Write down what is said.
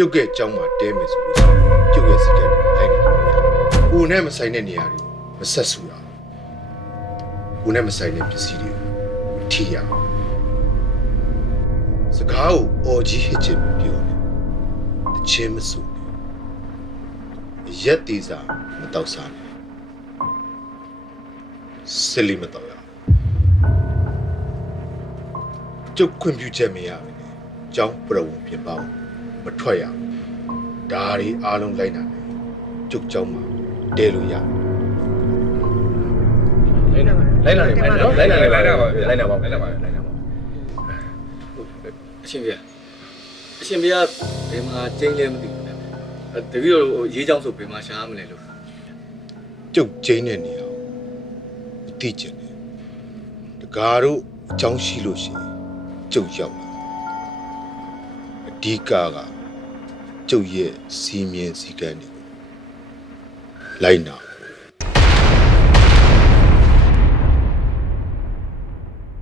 ကျုပ်ရဲ့အကြောင်းမှာတဲမယ်ဆိုလို့ကျုပ်ရဲ့စီကံတွေလိုက်နေပါရ။ကိုနဲ့မဆိုင်တဲ့နေရာတွေမဆက်ဆူရအောင်။ကိုနဲ့မဆိုင်တဲ့ပစ္စည်းတွေမထိရအောင်။စကားကိုအော်ကြီးဟစ်ချင်ပြောတယ်။တချင်းမဆိုနဲ့။ရက်သေးစားမတော့စားနဲ့။စလီမတော့ရအောင်။ကျုပ်ခွင့်ပြုချက်မရဘူးနဲ့။ကျောင်းပြဝုံပြင်ပါအောင် မထွက်ရဘူး။ဒါတွေအားလုံးလိုက်နိုင်တယ်။ကျုပ်ကျောင်းမှာတဲလို့ရတယ်လိုက်လာလိုက်လာနေပါနော်လိုက်လာနေပါလိုက်လာပါလိုက်လာပါလိုက်လာပါလိုက်လာပါအရှင်ပြအရှင်ပြဘယ်မှာကျင်းလဲမသိဘူးဗျအဲတပည့်တော်ရေးချောင်းဆိုဘယ်မှာရှားမလဲလို့ကျုပ်ကျင်းတဲ့နေရာကိုမသိချင်တယ်တကားတို့အကြောင်းရှိလို့ရှိရင်ကျုပ်ရောက်လာအ ဓိကကကျုပ်ရဲ့စီမင်းစည်းကမ်းတွေကိုလိုက်နာ